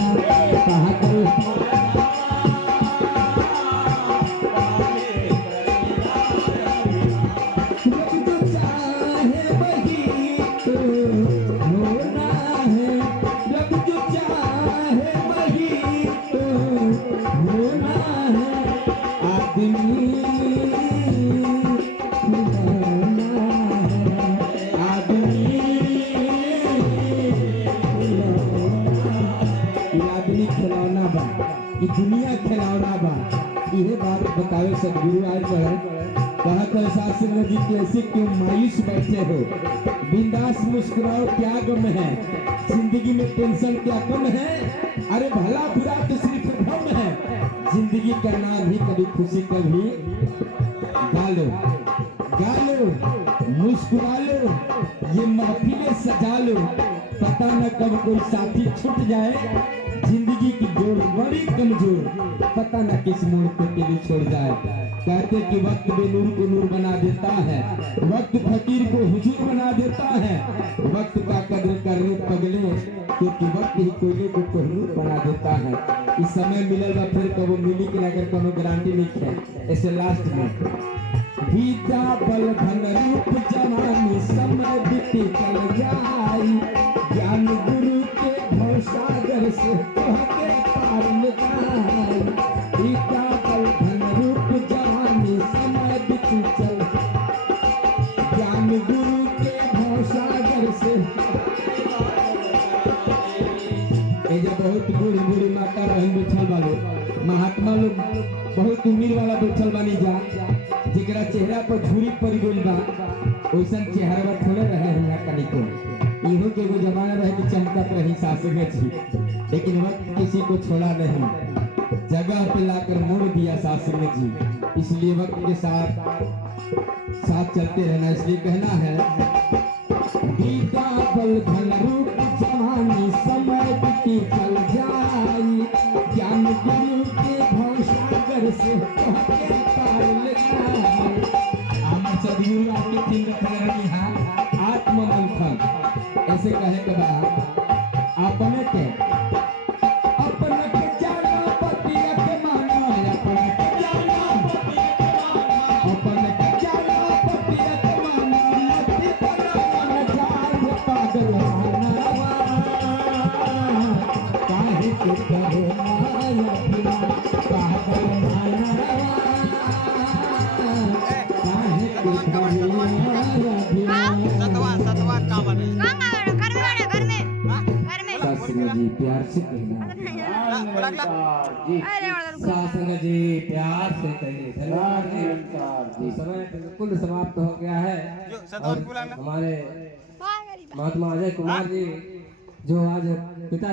कहा करो खिलौना बा कि दुनिया खिलौना बा। यह बात बतावे सदगुरु आज कहा कर शास्त्र जी कैसे क्यों मायूस बैठे हो, बिंदास मुस्कुराओ क्या गम है, जिंदगी में टेंशन क्या कम है, अरे भला बुरा तो सिर्फ भ्रम है, जिंदगी का नाम ही कभी खुशी कभी गालो गालो मुस्कुरा लो, ये महफिलें सजा लो, पता न कब कोई साथी छूट जाए, जिंदगी की डोर बड़ी कमजोर, पता न किस मोड़ पे केली छोड़ जाए। कहते कि वक्त बेनूर को नूर बना देता है, वक्त फकीर को हुजूर बना देता है, वक्त का कदर करने पगले, क्योंकि वक्त ही कोयले को कोहिनूर बना देता है। इस समय मिलेगा फिर कब मिली कि अगर कोनो गारंटी नहीं है। ऐसे लास्ट में बीता बल धन रूप जवानी समय बीती चल जाई, ज्ञान गुरु के भवसागर से कहके पार लगाई, बीता बल धन रूप जवानी समय बीती चल, ज्ञान गुरु के भवसागर से। जब बहुत बूढ़ी बूढ़ी माता बहन बैठल वाले महात्मा लोग बहुत उम्र वाला बैठल बानी जा, जिकरा चेहरा पर झुरी पड़ गई बा, वैसा चेहरा थोड़े रहे हुआ कनी को। इहो के वो जमाना रहे कि चमकत रही सासुर जी, लेकिन वक्त किसी को छोड़ा नहीं, जगह पे लाकर मोड़ दिया सासुर जी। इसलिए वक्त के साथ चलते रहना। इसलिए कहना है बीता बल धन रूप जवानी समय बीती चल जाई, ज्ञान गुरु के भवसागर से कहके पार लगाई। आमर सदगुरु आपके तीन रखनी है आत्ममंथन, ऐसे कहे के बाद अपने के जाना पतिया के मानो, अपने के जाना पतिया के मानो, अपने के जाना पतिया के मानो, मति बना मन जाए पागल मानवा, काहे के करो माया बिना पागल मानवा, काहे के करो माया बिना। सतवा का बने जी प्यार से कहना शासन जी प्यार से कहिए। धन्यवाद जी, समय बिल्कुल समाप्त हो गया है। और हमारे महात्मा अजय कुमार जी जो आज पिता